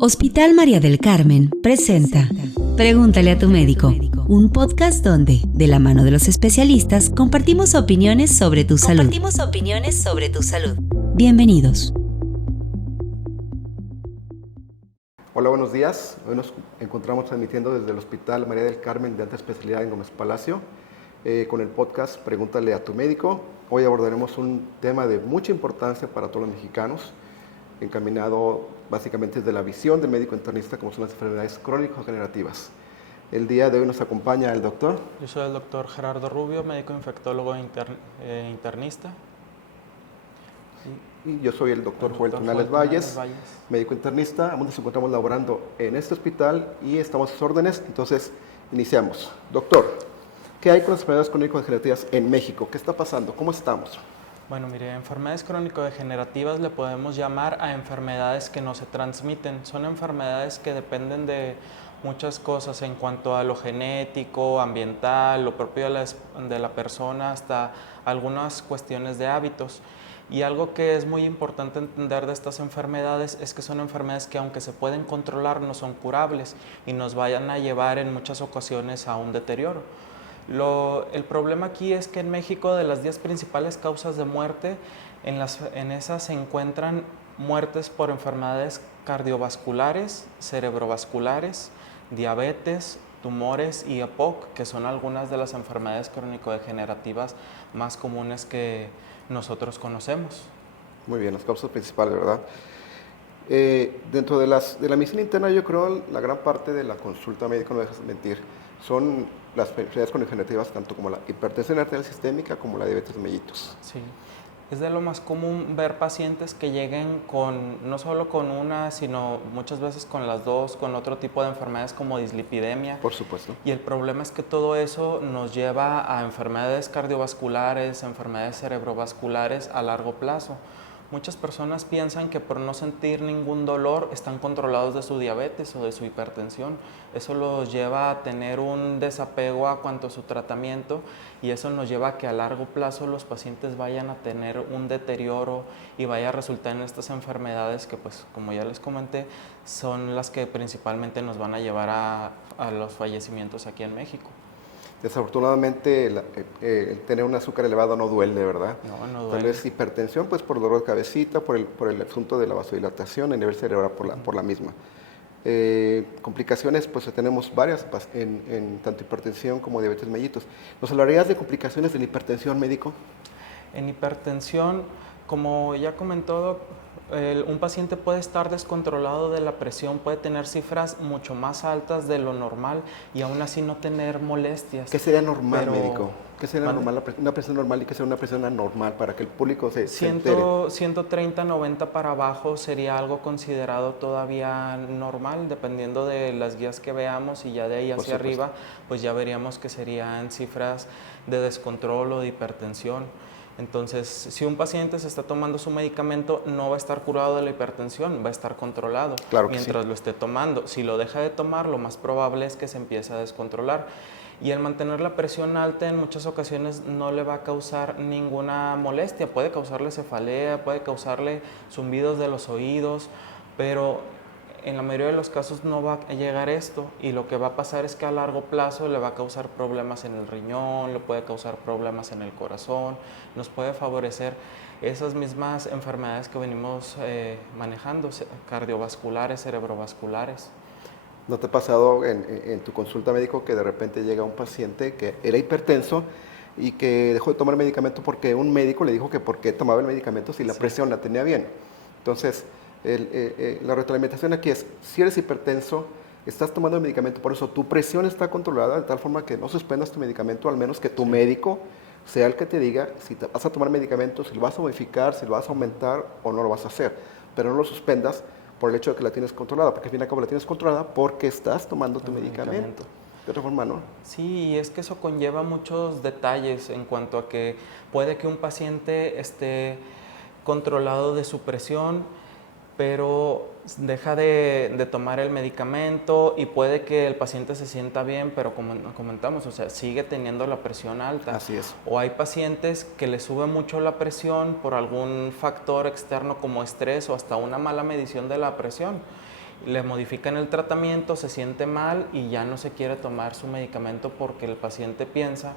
Hospital María del Carmen presenta Pregúntale a tu médico, un podcast donde, de la mano de los especialistas, compartimos opiniones sobre tu salud. Bienvenidos. Hola, buenos días. Hoy nos encontramos transmitiendo desde el Hospital María del Carmen de Alta Especialidad en Gómez Palacio con el podcast Pregúntale a tu médico. Hoy abordaremos un tema de mucha importancia para todos los mexicanos, encaminado básicamente desde la visión del médico internista, como son las enfermedades crónico-degenerativas. El día de hoy nos acompaña el doctor. Yo soy el doctor Gerardo Rubio, médico infectólogo internista. Y yo soy el doctor Joel Tonales Valles, médico internista. Aún nos encontramos laborando en este hospital y estamos a sus órdenes. Entonces, iniciamos. Doctor, ¿qué hay con las enfermedades crónico-degenerativas en México? ¿Qué está pasando? ¿Cómo estamos? Bueno, mire, enfermedades crónico-degenerativas le podemos llamar a enfermedades que no se transmiten. Son enfermedades que dependen de muchas cosas en cuanto a lo genético, ambiental, lo propio de la persona, hasta algunas cuestiones de hábitos. Y algo que es muy importante entender de estas enfermedades es que son enfermedades que, aunque se pueden controlar, no son curables y nos vayan a llevar en muchas ocasiones a un deterioro. El problema aquí es que en México, de las 10 principales causas de muerte, en esas se encuentran muertes por enfermedades cardiovasculares, cerebrovasculares, diabetes, tumores y EPOC, que son algunas de las enfermedades crónico-degenerativas más comunes que nosotros conocemos. Muy bien, las causas principales, ¿verdad? Dentro de la medicina interna, yo creo la gran parte de la consulta médica, no dejas de mentir, son las enfermedades crónico-degenerativas, tanto como la hipertensión arterial sistémica como la diabetes mellitus. Sí, es de lo más común ver pacientes que lleguen no solo con una, sino muchas veces con las dos, con otro tipo de enfermedades como dislipidemia. Por supuesto. Y el problema es que todo eso nos lleva a enfermedades cardiovasculares, enfermedades cerebrovasculares a largo plazo. Muchas personas piensan que por no sentir ningún dolor están controlados de su diabetes o de su hipertensión. Eso los lleva a tener un desapego a cuanto a su tratamiento y eso nos lleva a que a largo plazo los pacientes vayan a tener un deterioro y vaya a resultar en estas enfermedades que, pues, como ya les comenté, son las que principalmente nos van a llevar a los fallecimientos aquí en México. Desafortunadamente, el tener un azúcar elevado no duele, ¿verdad? No duele. Tal vez hipertensión, pues por dolor de cabecita, por el asunto de la vasodilatación, a nivel cerebral por la misma. Complicaciones, pues tenemos varias en tanto hipertensión como diabetes mellitus. ¿Nos hablarías de complicaciones de la hipertensión, médico? En hipertensión, como ya comentó, un paciente puede estar descontrolado de la presión, puede tener cifras mucho más altas de lo normal y aún así no tener molestias. ¿Qué sería normal, médico? ¿Qué sería normal, una presión normal y qué sería una presión anormal para que el público se entere? 130, 90 para abajo sería algo considerado todavía normal, dependiendo de las guías que veamos, y ya de ahí hacia arriba, pues ya veríamos que serían cifras de descontrol o de hipertensión. Entonces, si un paciente se está tomando su medicamento, no va a estar curado de la hipertensión, va a estar controlado mientras lo esté tomando. Si lo deja de tomar, lo más probable es que se empiece a descontrolar. Y el mantener la presión alta en muchas ocasiones no le va a causar ninguna molestia. Puede causarle cefalea, puede causarle zumbidos de los oídos, pero en la mayoría de los casos no va a llegar esto, y lo que va a pasar es que a largo plazo le va a causar problemas en el riñón, le puede causar problemas en el corazón, nos puede favorecer esas mismas enfermedades que venimos manejando, cardiovasculares, cerebrovasculares. ¿No te ha pasado en tu consulta médico que de repente llega un paciente que era hipertenso y que dejó de tomar medicamento porque un médico le dijo que por qué tomaba el medicamento si la presión la tenía bien? Entonces, la retroalimentación aquí es, si eres hipertenso, estás tomando el medicamento, por eso tu presión está controlada de tal forma que no suspendas tu medicamento, al menos que tu médico sea el que te diga si te vas a tomar medicamento, si lo vas a modificar, si lo vas a aumentar o no lo vas a hacer, pero no lo suspendas por el hecho de que la tienes controlada, porque al fin y al cabo la tienes controlada porque estás tomando tu medicamento. De otra forma, ¿no? Sí, y es que eso conlleva muchos detalles en cuanto a que puede que un paciente esté controlado de su presión, pero deja de tomar el medicamento y puede que el paciente se sienta bien, pero como comentamos, o sea, sigue teniendo la presión alta. Así es. O hay pacientes que le sube mucho la presión por algún factor externo como estrés o hasta una mala medición de la presión. le modifican el tratamiento, se siente mal y ya no se quiere tomar su medicamento porque el paciente piensa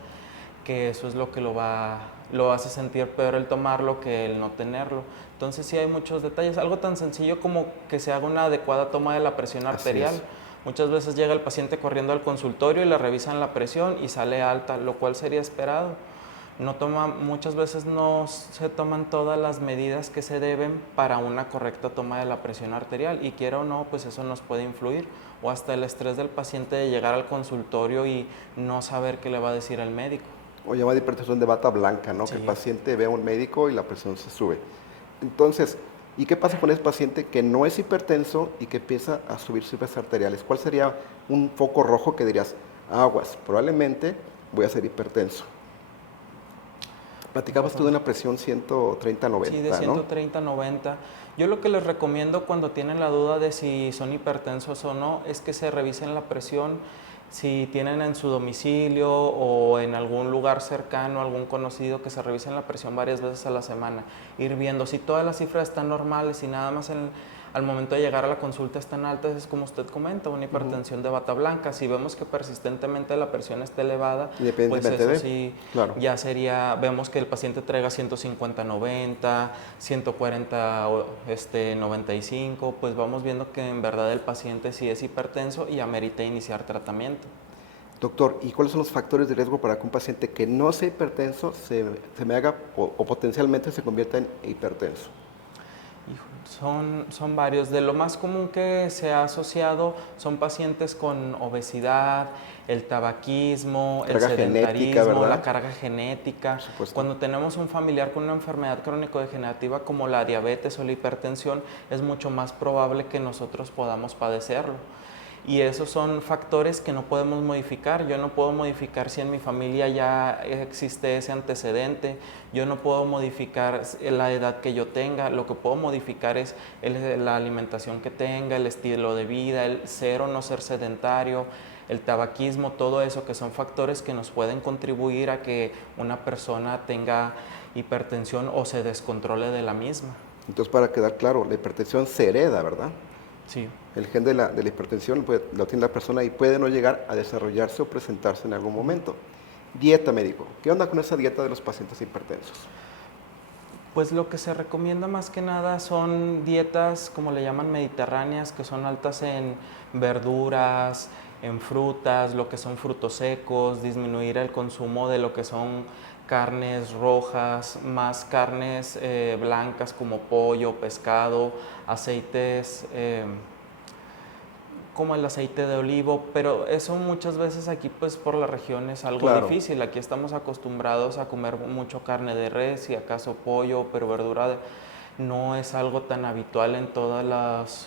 que eso es lo que lo hace sentir peor el tomarlo que el no tenerlo. Entonces sí hay muchos detalles, algo tan sencillo como que se haga una adecuada toma de la presión arterial. Muchas veces llega el paciente corriendo al consultorio y le revisan la presión y sale alta, lo cual sería esperado. Muchas veces no se toman todas las medidas que se deben para una correcta toma de la presión arterial y quiera o no, pues eso nos puede influir, o hasta el estrés del paciente de llegar al consultorio y no saber qué le va a decir el médico. O llamada hipertensión de bata blanca, ¿no? Sí. Que el paciente ve a un médico y la presión se sube. Entonces, ¿y qué pasa con ese paciente que no es hipertenso y que empieza a subir cifras arteriales? ¿Cuál sería un foco rojo que dirías, aguas, probablemente voy a ser hipertenso? Platicabas tú de una presión 130-90, Sí, de 130-90. Yo lo que les recomiendo cuando tienen la duda de si son hipertensos o no es que se revisen la presión, si tienen en su domicilio o en algún lugar cercano, algún conocido, que se revisen la presión varias veces a la semana. Ir viendo si todas las cifras están normales y nada más al momento de llegar a la consulta están altas, es como usted comenta, una hipertensión de bata blanca. Si vemos que persistentemente la presión está elevada, pues eso sí, claro, ya sería, vemos que el paciente traiga 150-90, 140-95, pues vamos viendo que en verdad el paciente sí es hipertenso y amerita iniciar tratamiento. Doctor, ¿y cuáles son los factores de riesgo para que un paciente que no sea hipertenso se me haga o potencialmente se convierta en hipertenso? Son varios. De lo más común que se ha asociado son pacientes con obesidad, el tabaquismo, el sedentarismo, la carga genética. Cuando tenemos un familiar con una enfermedad crónico-degenerativa como la diabetes o la hipertensión, es mucho más probable que nosotros podamos padecerlo. Y esos son factores que no podemos modificar. Yo no puedo modificar si en mi familia ya existe ese antecedente. Yo no puedo modificar la edad que yo tenga. Lo que puedo modificar es la alimentación que tenga, el estilo de vida, el ser o no ser sedentario, el tabaquismo, todo eso, que son factores que nos pueden contribuir a que una persona tenga hipertensión o se descontrole de la misma. Entonces, para quedar claro, la hipertensión se hereda, ¿verdad? Sí. El gen de la hipertensión lo tiene la persona y puede no llegar a desarrollarse o presentarse en algún momento. Dieta, médico. ¿Qué onda con esa dieta de los pacientes hipertensos? Pues lo que se recomienda más que nada son dietas, como le llaman, mediterráneas, que son altas en verduras, en frutas, lo que son frutos secos, disminuir el consumo de lo que son carnes rojas, más carnes blancas como pollo, pescado, aceites como el aceite de olivo, pero eso muchas veces aquí pues por la región es algo difícil. Aquí estamos acostumbrados a comer mucho carne de res y acaso pollo, pero verdura no es algo tan habitual en todos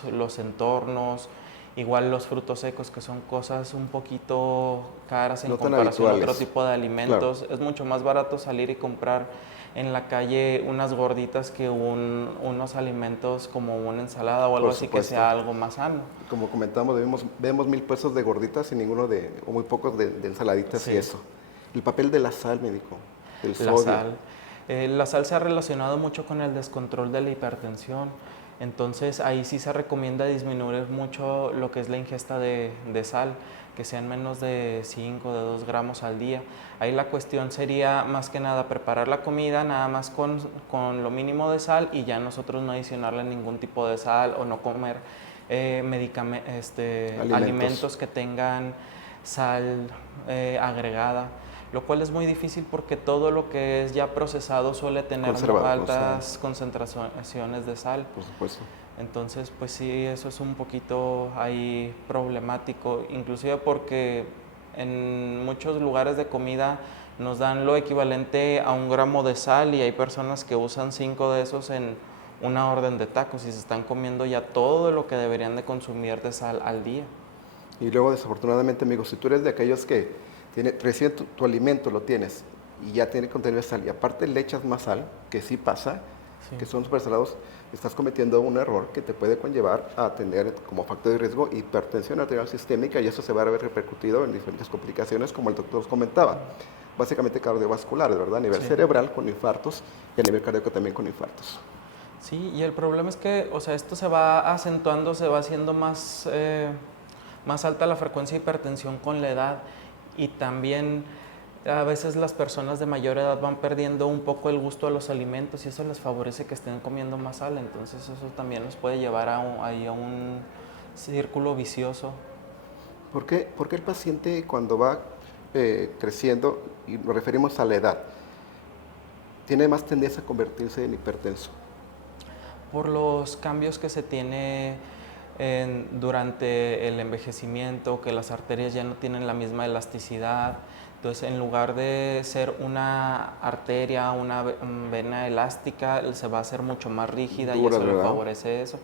los entornos. Igual los frutos secos, que son cosas un poquito caras en comparación a otro tipo de alimentos. Claro. Es mucho más barato salir y comprar en la calle unas gorditas que unos alimentos como una ensalada o algo así que sea algo más sano. Como comentamos, vemos 1,000 pesos de gorditas y ninguno o muy pocos de ensaladitas y eso. El papel de la sal, médico, del sodio. La sal se ha relacionado mucho con el descontrol de la hipertensión. Entonces ahí sí se recomienda disminuir mucho lo que es la ingesta de sal, que sean menos de 5, de 2 gramos al día. Ahí la cuestión sería más que nada preparar la comida nada más con lo mínimo de sal y ya nosotros no adicionarle ningún tipo de sal o no comer alimentos que tengan sal agregada. Lo cual es muy difícil porque todo lo que es ya procesado suele tener altas concentraciones de sal. Por supuesto. Entonces, pues sí, eso es un poquito ahí problemático, inclusive porque en muchos lugares de comida nos dan lo equivalente a 1 gramo de sal y hay personas que usan 5 de esos en una orden de tacos y se están comiendo ya todo lo que deberían de consumir de sal al día. Y luego, desafortunadamente, amigos, si tú eres de aquellos que recién tu alimento lo tienes y ya tiene contenido de sal y aparte le echas más sal, que sí pasa, que son súper salados, estás cometiendo un error que te puede conllevar a tener como factor de riesgo hipertensión arterial sistémica y eso se va a ver repercutido en diferentes complicaciones como el doctor nos comentaba, básicamente cardiovasculares, ¿verdad? A nivel cerebral con infartos y a nivel cardíaco también con infartos. Sí, y el problema es que, o sea, esto se va acentuando, se va haciendo más alta la frecuencia de hipertensión con la edad, y también a veces las personas de mayor edad van perdiendo un poco el gusto a los alimentos y eso les favorece que estén comiendo más sal, entonces eso también nos puede llevar a un círculo vicioso. ¿Por qué el paciente cuando va creciendo, y nos referimos a la edad, tiene más tendencia a convertirse en hipertenso? Por los cambios que se tiene durante el envejecimiento, que las arterias ya no tienen la misma elasticidad, entonces en lugar de ser una arteria, una vena elástica, se va a hacer mucho más rígida. Dura, y eso le favorece eso.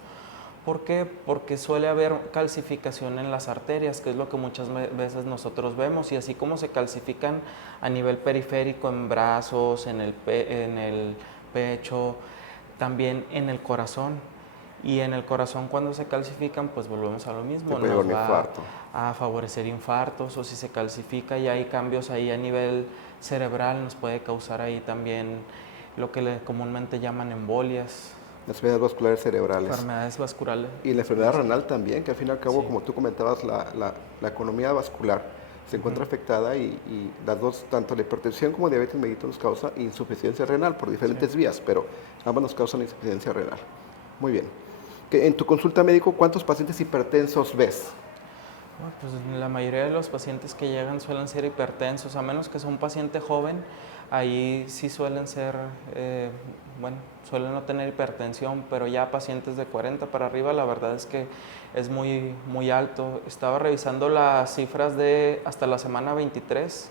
¿Por qué? Porque suele haber calcificación en las arterias, que es lo que muchas veces nosotros vemos, y así como se calcifican a nivel periférico en brazos, en el pecho, también en el corazón. Y en el corazón cuando se calcifican, pues volvemos a lo mismo, nos va a favorecer infartos, o si se calcifica y hay cambios ahí a nivel cerebral, nos puede causar ahí también lo que comúnmente llaman embolias. Las enfermedades vasculares cerebrales. Enfermedades vasculares. Y la enfermedad renal también, que al fin y al cabo, como tú comentabas, la economía vascular se encuentra afectada y las dos, tanto la hipertensión como diabetes mellitus, nos causa insuficiencia renal por diferentes vías, pero ambas nos causan insuficiencia renal. Muy bien. En tu consulta médico, ¿cuántos pacientes hipertensos ves? Bueno, pues la mayoría de los pacientes que llegan suelen ser hipertensos, a menos que sea un paciente joven, ahí sí suelen ser, suelen no tener hipertensión, pero ya pacientes de 40 para arriba, la verdad es que es muy, muy alto. Estaba revisando las cifras de hasta la semana 23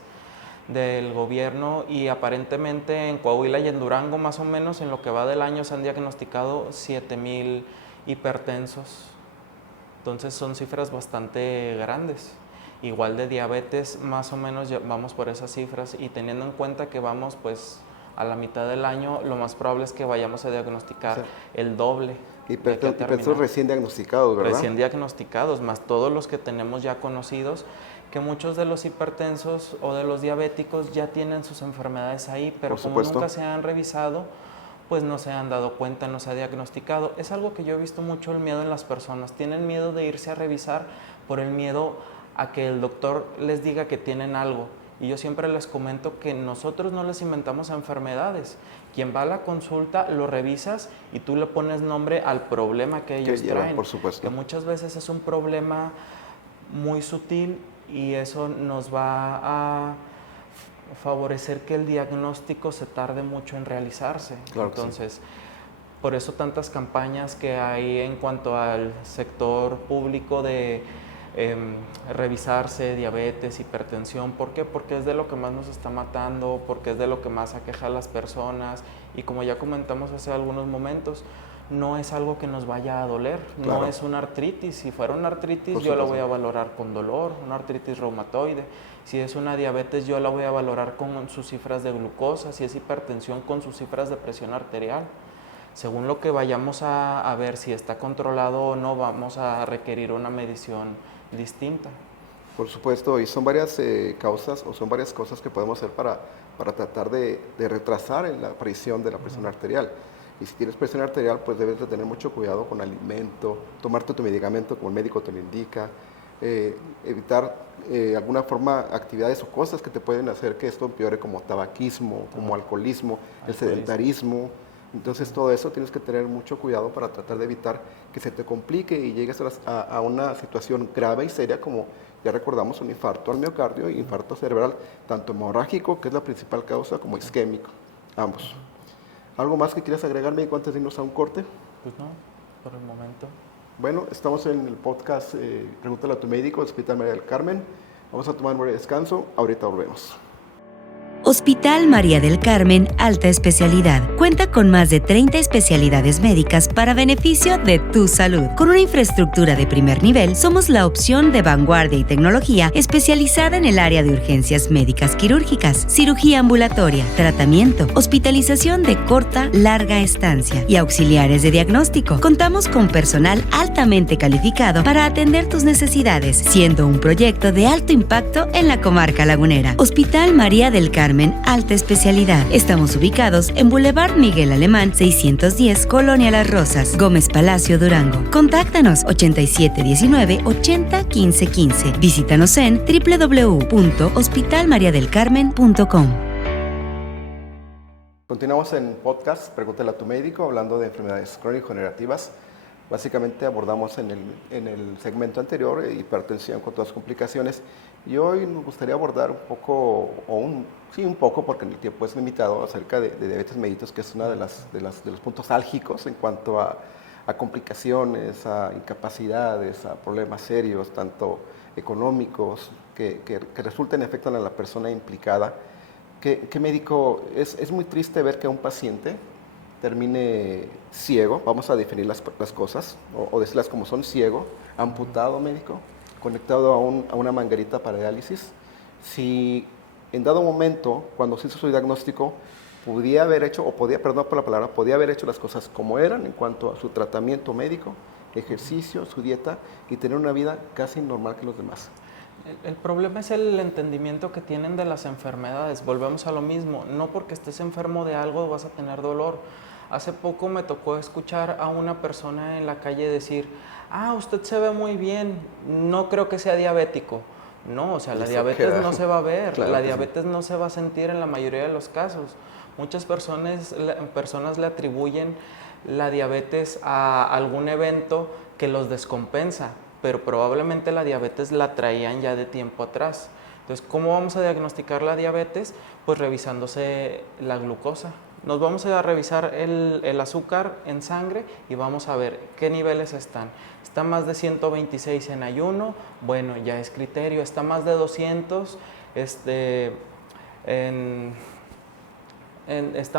del gobierno y aparentemente en Coahuila y en Durango, más o menos, en lo que va del año se han diagnosticado 7,000 hipertensos. Entonces son cifras bastante grandes. Igual de diabetes, más o menos vamos por esas cifras, y teniendo en cuenta que vamos pues a la mitad del año, lo más probable es que vayamos a diagnosticar el doble. Hipertensos recién diagnosticados, ¿verdad? Recién diagnosticados, más todos los que tenemos ya conocidos, que muchos de los hipertensos o de los diabéticos ya tienen sus enfermedades ahí, pero como nunca se han revisado, pues no se han dado cuenta, no se ha diagnosticado. Es algo que yo he visto mucho, el miedo en las personas. Tienen miedo de irse a revisar por el miedo a que el doctor les diga que tienen algo. Y yo siempre les comento que nosotros no les inventamos enfermedades. Quien va a la consulta, lo revisas y tú le pones nombre al problema que ellos traen. Por supuesto. Que muchas veces es un problema muy sutil y eso nos va a favorecer que el diagnóstico se tarde mucho en realizarse. Claro. Entonces, sí. Por eso tantas campañas que hay en cuanto al sector público de revisarse, diabetes, hipertensión. ¿Por qué? Porque es de lo que más nos está matando, porque es de lo que más aqueja a las personas, y como ya comentamos hace algunos momentos, no es algo que nos vaya a doler, claro. No es una artritis. Si fuera una artritis, yo la voy a valorar con dolor, una artritis reumatoide. Si es una diabetes, yo la voy a valorar con sus cifras de glucosa. Si es hipertensión, con sus cifras de presión arterial. Según lo que vayamos a ver si está controlado o no, vamos a requerir una medición distinta. Por supuesto, y son varias causas o son varias cosas que podemos hacer para tratar de retrasar la aparición de la presión arterial. Y si tienes presión arterial, pues debes de tener mucho cuidado con alimento, tomarte tu medicamento como el médico te lo indica, evitar alguna forma actividades o cosas que te pueden hacer que esto empeore, como tabaquismo, como alcoholismo, el sedentarismo. Entonces todo eso tienes que tener mucho cuidado para tratar de evitar que se te complique y llegues a una situación grave y seria, como ya recordamos, un infarto al miocardio y infarto cerebral, tanto hemorrágico, que es la principal causa, como isquémico, ambos. ¿Algo más que quieras agregar, médico, antes de irnos a un corte? Pues no, por el momento. Bueno, estamos en el podcast Pregúntale a tu médico, Hospital María del Carmen. Vamos a tomar un breve descanso, ahorita volvemos. Hospital María del Carmen Alta Especialidad. Cuenta con más de 30 especialidades médicas para beneficio de tu salud. Con una infraestructura de primer nivel, somos la opción de vanguardia y tecnología especializada en el área de urgencias médicas quirúrgicas, cirugía ambulatoria, tratamiento, hospitalización de corta, larga estancia y auxiliares de diagnóstico. Contamos con personal altamente calificado para atender tus necesidades, siendo un proyecto de alto impacto en la comarca lagunera. Hospital María del Carmen Carmen Alta Especialidad. Estamos ubicados en Boulevard Miguel Alemán 610, Colonia Las Rosas, Gómez Palacio, Durango. Contáctanos 8719-801515. Visítanos en www.hospitalmariadelcarmen.com. Continuamos en podcast Pregúntale a tu médico, hablando de enfermedades crónico-degenerativas. Básicamente abordamos en el segmento anterior hipertensión con todas las complicaciones, y hoy nos gustaría abordar un poco, un poco porque el tiempo es limitado, acerca de diabetes mellitus, que es uno de los puntos álgicos en cuanto a complicaciones, a incapacidades, a problemas serios, tanto económicos, que resulten y afectan a la persona implicada. ¿Qué médico? Es muy triste ver que un paciente termine ciego, vamos a definir las cosas, o decirlas como son: ciego, amputado médico, conectado a una manguerita para diálisis. Si en dado momento, cuando se hizo su diagnóstico, podía haber hecho las cosas como eran en cuanto a su tratamiento médico, ejercicio, su dieta, y tener una vida casi normal que los demás. El problema es el entendimiento que tienen de las enfermedades. Volvemos a lo mismo, no porque estés enfermo de algo vas a tener dolor. Hace poco me tocó escuchar a una persona en la calle decir: usted se ve muy bien, no creo que sea diabético. No, o sea, la diabetes no se va a ver, claro, la diabetes no se va a sentir en la mayoría de los casos. Muchas personas le atribuyen la diabetes a algún evento que los descompensa, pero probablemente la diabetes la traían ya de tiempo atrás. Entonces, ¿cómo vamos a diagnosticar la diabetes? Pues revisándose la glucosa. Nos vamos a revisar el azúcar en sangre y vamos a ver qué niveles están. Está más de 126 en ayuno, bueno, ya es criterio. Está más de 200, está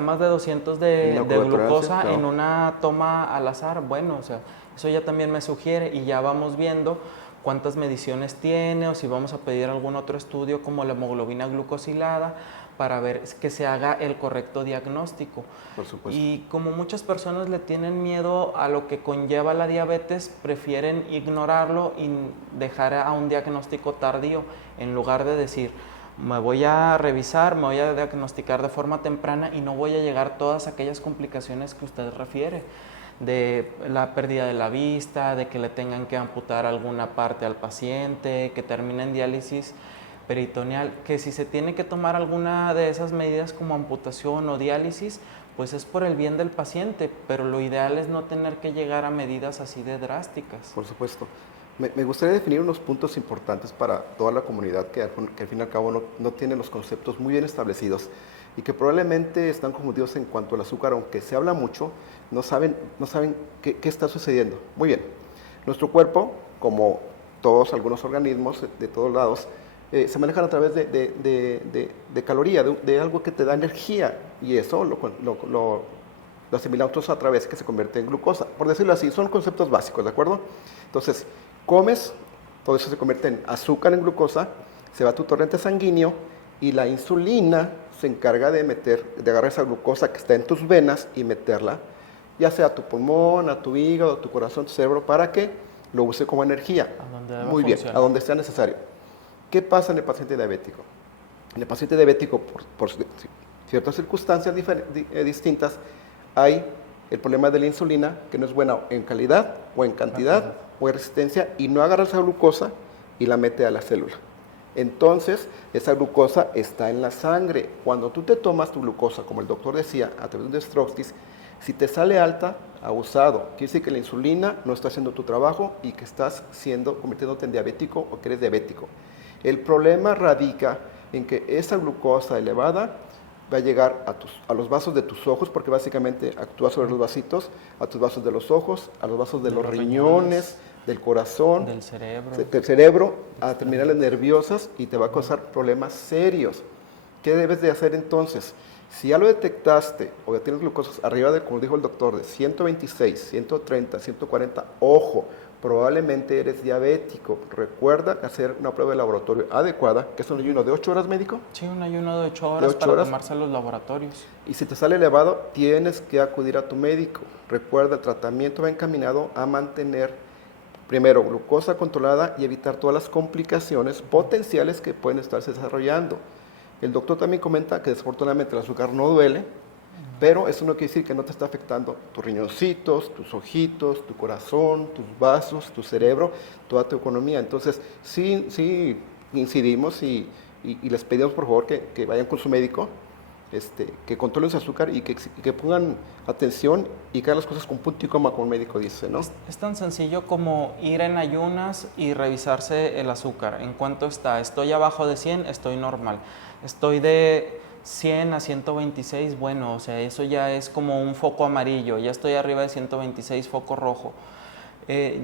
más de 200 de glucosa, claro, en una toma al azar. Bueno, o sea, eso ya también me sugiere, y ya vamos viendo cuántas mediciones tiene, o si vamos a pedir algún otro estudio como la hemoglobina glucosilada, para ver que se haga el correcto diagnóstico. Por supuesto. Y como muchas personas le tienen miedo a lo que conlleva la diabetes, prefieren ignorarlo y dejar a un diagnóstico tardío, en lugar de decir: me voy a revisar, me voy a diagnosticar de forma temprana y no voy a llegar a todas aquellas complicaciones que usted refiere, de la pérdida de la vista, de que le tengan que amputar alguna parte al paciente, que termine en diálisis peritoneal, que si se tiene que tomar alguna de esas medidas como amputación o diálisis, pues es por el bien del paciente, pero lo ideal es no tener que llegar a medidas así de drásticas. Por supuesto. Me gustaría definir unos puntos importantes para toda la comunidad que al fin y al cabo no tiene los conceptos muy bien establecidos, y que probablemente están confundidos en cuanto al azúcar, aunque se habla mucho, no saben qué está sucediendo. Muy bien, nuestro cuerpo, como algunos organismos de todos lados, se manejan a través de caloría, de algo que te da energía, y eso lo asimilamos a través que se convierte en glucosa. Por decirlo así, son conceptos básicos, ¿de acuerdo? Entonces, comes, todo eso se convierte en azúcar, en glucosa, se va a tu torrente sanguíneo, y la insulina se encarga de agarrar esa glucosa que está en tus venas y meterla, ya sea a tu pulmón, a tu hígado, a tu corazón, a tu cerebro, para que lo use como energía. Muy bien, a donde sea necesario. ¿Qué pasa en el paciente diabético? En el paciente diabético, por ciertas circunstancias distintas, hay el problema de la insulina, que no es buena en calidad o en cantidad o en resistencia, y no agarra esa glucosa y la mete a la célula. Entonces, esa glucosa está en la sangre. Cuando tú te tomas tu glucosa, como el doctor decía, a través de Stroxis, si te sale alta, abusado, quiere decir que la insulina no está haciendo tu trabajo y que estás convirtiéndote en diabético o que eres diabético. El problema radica en que esa glucosa elevada va a llegar a los vasos de tus ojos, porque básicamente actúa sobre los vasitos, a tus vasos de los ojos, a los vasos de los riñones, del corazón, del cerebro, a terminales nerviosas, y te va a causar problemas serios. ¿Qué debes de hacer entonces? Si ya lo detectaste o ya tienes glucosa arriba de, como dijo el doctor, de 126, 130, 140, ojo, probablemente eres diabético. Recuerda hacer una prueba de laboratorio adecuada, que es un ayuno de 8 horas, médico. Sí, un ayuno de 8 horas para tomarse los laboratorios. Y si te sale elevado, tienes que acudir a tu médico. Recuerda, el tratamiento va encaminado a mantener, primero, glucosa controlada y evitar todas las complicaciones potenciales que pueden estarse desarrollando. El doctor también comenta que desafortunadamente el azúcar no duele, pero eso no quiere decir que no te está afectando tus riñoncitos, tus ojitos, tu corazón, tus vasos, tu cerebro, toda tu economía. Entonces, sí incidimos y les pedimos por favor que vayan con su médico, que controlen su azúcar y que pongan atención y que hagan las cosas con punto y coma, como el médico dice, ¿no? Es tan sencillo como ir en ayunas y revisarse el azúcar. ¿En cuánto está? Estoy abajo de 100, estoy normal. Estoy de 100 a 126, bueno, o sea, eso ya es como un foco amarillo. Ya estoy arriba de 126, foco rojo.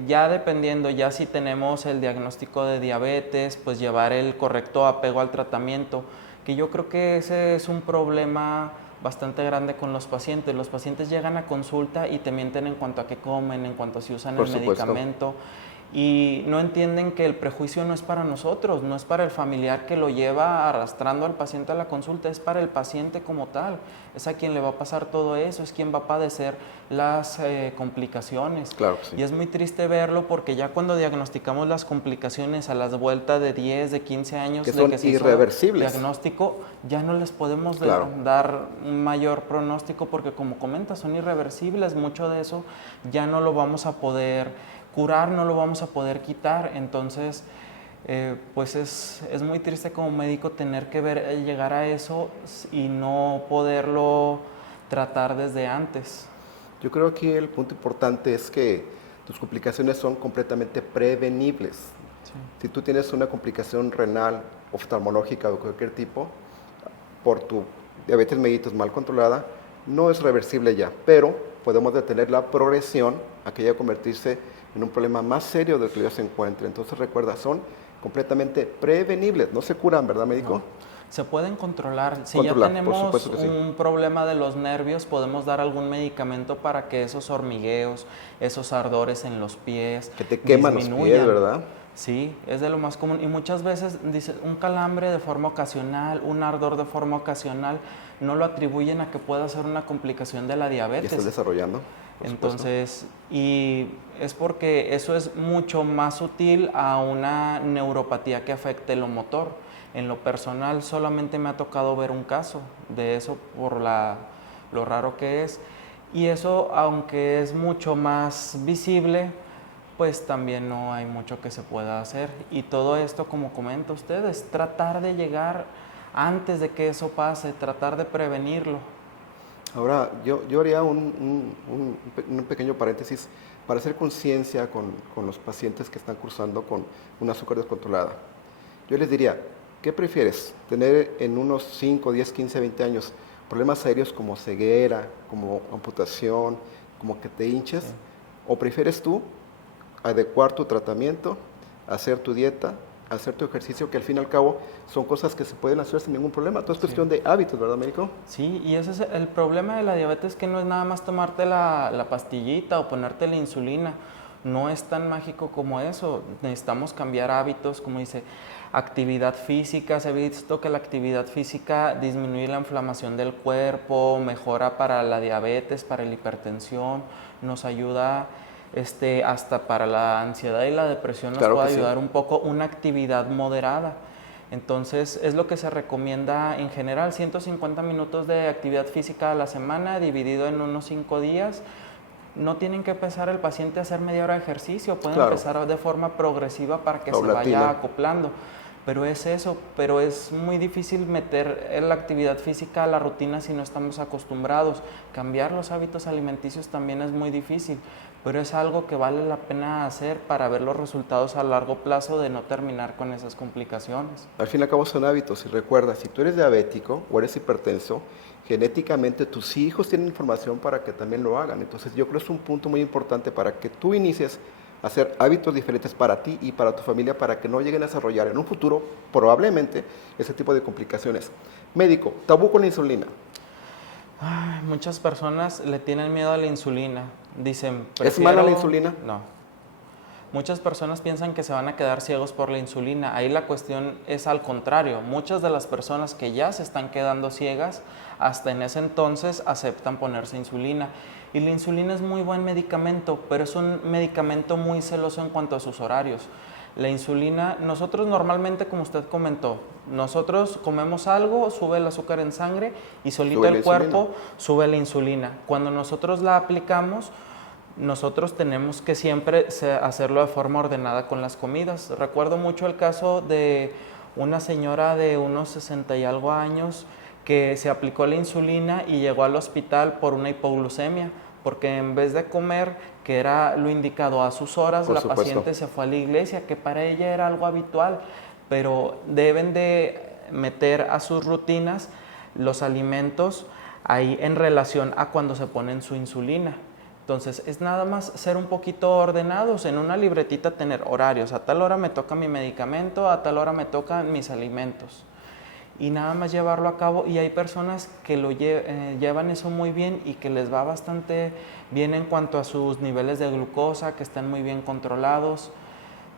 Ya dependiendo, ya si tenemos el diagnóstico de diabetes, pues llevar el correcto apego al tratamiento, que yo creo que ese es un problema bastante grande con los pacientes. Los pacientes llegan a consulta y te mienten en cuanto a qué comen, en cuanto a si usan el medicamento, y no entienden que el prejuicio no es para nosotros, no es para el familiar que lo lleva arrastrando al paciente a la consulta, es para el paciente como tal, es a quien le va a pasar todo eso, es quien va a padecer las complicaciones. Claro que sí. Y es muy triste verlo porque ya cuando diagnosticamos las complicaciones a las vueltas de 10, de 15 años, que son de que se irreversibles, hizo diagnóstico, ya no les podemos dar un mayor pronóstico porque, como comentas, son irreversibles. Mucho de eso ya no lo vamos a poder curar, no lo vamos a poder quitar. Entonces, pues es muy triste como médico tener que llegar a eso y no poderlo tratar desde antes. Yo creo que el punto importante es que tus complicaciones son completamente prevenibles. Sí. Si tú tienes una complicación renal, oftalmológica o de cualquier tipo, por tu diabetes mellitus mal controlada, no es reversible ya, pero podemos detener la progresión a que llegue a convertirse en un problema más serio del que ya se encuentre. Entonces recuerda, son completamente prevenibles, no se curan, ¿verdad, médico? No. Se pueden controlar. Si ya tenemos un problema de los nervios, podemos dar algún medicamento para que esos hormigueos, esos ardores en los pies que te queman los pies, ¿verdad? Sí, es de lo más común. Y muchas veces dice un calambre de forma ocasional, un ardor de forma ocasional, no lo atribuyen a que pueda ser una complicación de la diabetes. Ya está desarrollando. Entonces, y es porque eso es mucho más sutil a una neuropatía que afecte lo motor. En lo personal solamente me ha tocado ver un caso de eso por lo raro que es. Y eso, aunque es mucho más visible, pues también no hay mucho que se pueda hacer. Y todo esto, como comenta usted, es tratar de llegar antes de que eso pase, tratar de prevenirlo. Ahora, yo haría un pequeño paréntesis para hacer conciencia con los pacientes que están cursando con un azúcar descontrolada. Yo les diría, ¿qué prefieres? ¿Tener en unos 5, 10, 15, 20 años problemas serios como ceguera, como amputación, como que te hinches? Sí. ¿O prefieres tú adecuar tu tratamiento, hacer tu dieta, hacer tu ejercicio, que al fin y al cabo son cosas que se pueden hacer sin ningún problema? Todo es cuestión de hábitos, ¿verdad, médico? Sí, y ese es el problema de la diabetes, que no es nada más tomarte la pastillita o ponerte la insulina. No es tan mágico como eso. Necesitamos cambiar hábitos, como dice, actividad física. Se ha visto que la actividad física disminuye la inflamación del cuerpo, mejora para la diabetes, para la hipertensión, nos ayuda hasta para la ansiedad y la depresión, nos puede ayudar un poco una actividad moderada. Entonces, es lo que se recomienda en general, 150 minutos de actividad física a la semana, dividido en unos 5 días. No tienen que empezar el paciente a hacer media hora de ejercicio, pueden empezar de forma progresiva para que se vaya acoplando. Pero es eso, pero es muy difícil meter la actividad física a la rutina si no estamos acostumbrados. Cambiar los hábitos alimenticios también es muy difícil, pero es algo que vale la pena hacer para ver los resultados a largo plazo de no terminar con esas complicaciones. Al fin y al cabo son hábitos, y recuerda, si tú eres diabético o eres hipertenso, genéticamente tus hijos tienen información para que también lo hagan. Entonces yo creo que es un punto muy importante para que tú inicies a hacer hábitos diferentes para ti y para tu familia, para que no lleguen a desarrollar en un futuro probablemente ese tipo de complicaciones. Médico, tabú con la insulina. Ay, muchas personas le tienen miedo a la insulina. Dicen, ¿es mala la insulina? No. Muchas personas piensan que se van a quedar ciegos por la insulina. Ahí la cuestión es al contrario. Muchas de las personas que ya se están quedando ciegas, hasta en ese entonces aceptan ponerse insulina. Y la insulina es muy buen medicamento, pero es un medicamento muy celoso en cuanto a sus horarios. La insulina, nosotros normalmente, como usted comentó, nosotros comemos algo, sube el azúcar en sangre y solito el cuerpo sube la insulina. Cuando nosotros la aplicamos, nosotros tenemos que siempre hacerlo de forma ordenada con las comidas. Recuerdo mucho el caso de una señora de unos 60 y algo años que se aplicó la insulina y llegó al hospital por una hipoglucemia, porque en vez de comer, que era lo indicado a sus horas, la paciente se fue a la iglesia, que para ella era algo habitual, pero deben de meter a sus rutinas los alimentos ahí en relación a cuando se ponen su insulina. Entonces, es nada más ser un poquito ordenados, en una libretita tener horarios, a tal hora me toca mi medicamento, a tal hora me tocan mis alimentos. Y nada más llevarlo a cabo, y hay personas que lo llevan eso muy bien y que les va bastante bien en cuanto a sus niveles de glucosa, que están muy bien controlados,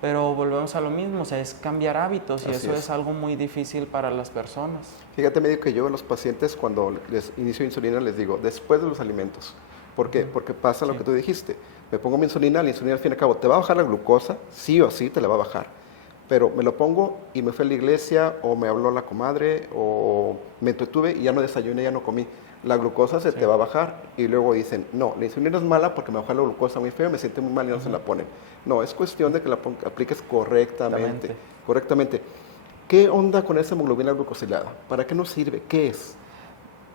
pero volvemos a lo mismo, o sea, es cambiar hábitos y eso es algo muy difícil para las personas. Fíjate, médico, que yo a los pacientes cuando les inicio insulina les digo, después de los alimentos. ¿Por qué? Porque pasa lo que tú dijiste, me pongo mi insulina, la insulina al fin y al cabo te va a bajar la glucosa, sí o sí te la va a bajar. Pero me lo pongo y me fui a la iglesia o me habló la comadre o me entretuve y ya no desayuné, ya no comí. La glucosa se te va a bajar y luego dicen, no, la insulina es mala porque me baja la glucosa muy feo, me siento muy mal y no se la ponen. No, es cuestión de que la apliques correctamente. ¿Qué onda con esa hemoglobina glucosilada? ¿Para qué nos sirve? ¿Qué es?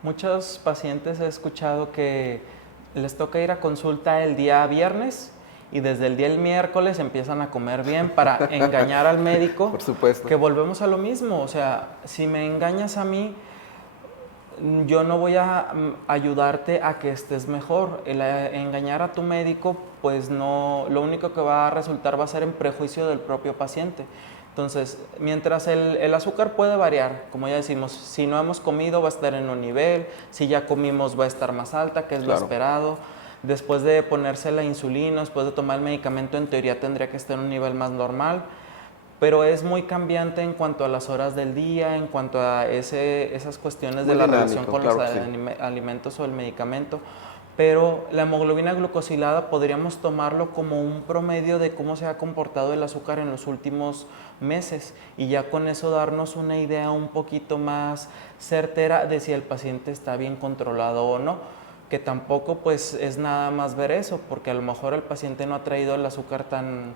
Muchos pacientes he escuchado que les toca ir a consulta el día viernes y desde el día del miércoles empiezan a comer bien para engañar al médico. Por supuesto. Que volvemos a lo mismo, o sea, si me engañas a mí, yo no voy a ayudarte a que estés mejor. El engañar a tu médico, pues no, lo único que va a resultar va a ser en prejuicio del propio paciente. Entonces, mientras el azúcar puede variar, como ya decimos, si no hemos comido va a estar en un nivel, si ya comimos va a estar más alta, que es lo esperado. Después de ponerse la insulina, después de tomar el medicamento, en teoría tendría que estar en un nivel más normal, pero es muy cambiante en cuanto a las horas del día, en cuanto a esas cuestiones de la relación con los alimentos o el medicamento. Pero la hemoglobina glucosilada podríamos tomarlo como un promedio de cómo se ha comportado el azúcar en los últimos meses y ya con eso darnos una idea un poquito más certera de si el paciente está bien controlado o no. Que tampoco pues es nada más ver eso, porque a lo mejor el paciente no ha traído el azúcar tan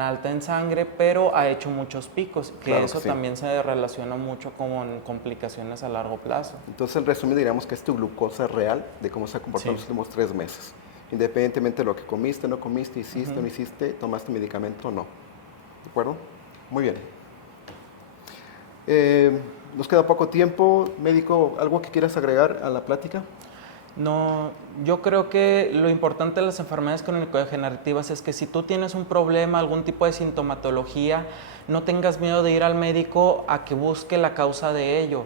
alta en sangre, pero ha hecho muchos picos, que eso también se relaciona mucho con complicaciones a largo plazo. Entonces, en resumen, diríamos que es tu glucosa real de cómo se ha comportado en los últimos 3 meses. Independientemente de lo que comiste, no comiste, hiciste, no hiciste, tomaste medicamento o no. ¿De acuerdo? Muy bien. Nos queda poco tiempo. Médico, ¿algo que quieras agregar a la plática? No, yo creo que lo importante de las enfermedades crónico-degenerativas es que si tú tienes un problema, algún tipo de sintomatología, no tengas miedo de ir al médico a que busque la causa de ello.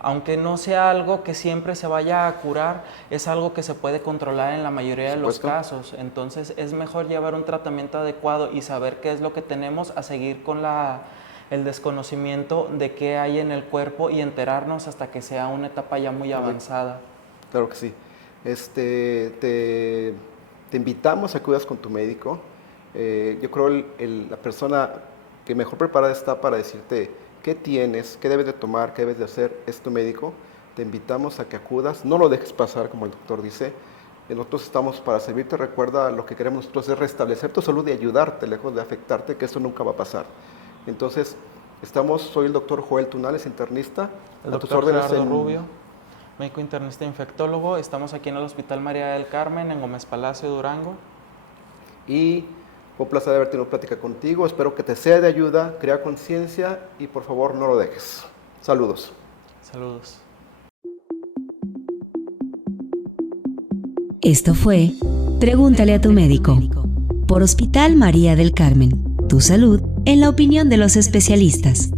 Aunque no sea algo que siempre se vaya a curar, es algo que se puede controlar en la mayoría de los casos. Entonces es mejor llevar un tratamiento adecuado y saber qué es lo que tenemos a seguir con el desconocimiento de qué hay en el cuerpo y enterarnos hasta que sea una etapa ya muy avanzada. Claro que sí. Te invitamos a que acudas con tu médico. Yo creo la persona que mejor preparada está para decirte qué tienes, qué debes de tomar, qué debes de hacer, es tu médico. Te invitamos a que acudas, no lo dejes pasar como el doctor dice. Nosotros estamos para servirte. Recuerda, lo que queremos nosotros es restablecer tu salud y ayudarte, lejos de afectarte, que eso nunca va a pasar. Entonces, soy el doctor Joel Tunales, internista. El doctor Gerardo Rubio, médico internista infectólogo. Estamos aquí en el Hospital María del Carmen, en Gómez Palacio, Durango. Y fue un placer haber tenido plática contigo. Espero que te sea de ayuda, crea conciencia y por favor no lo dejes. Saludos. Saludos. Esto fue Pregúntale a tu médico, por Hospital María del Carmen. Tu salud en la opinión de los especialistas.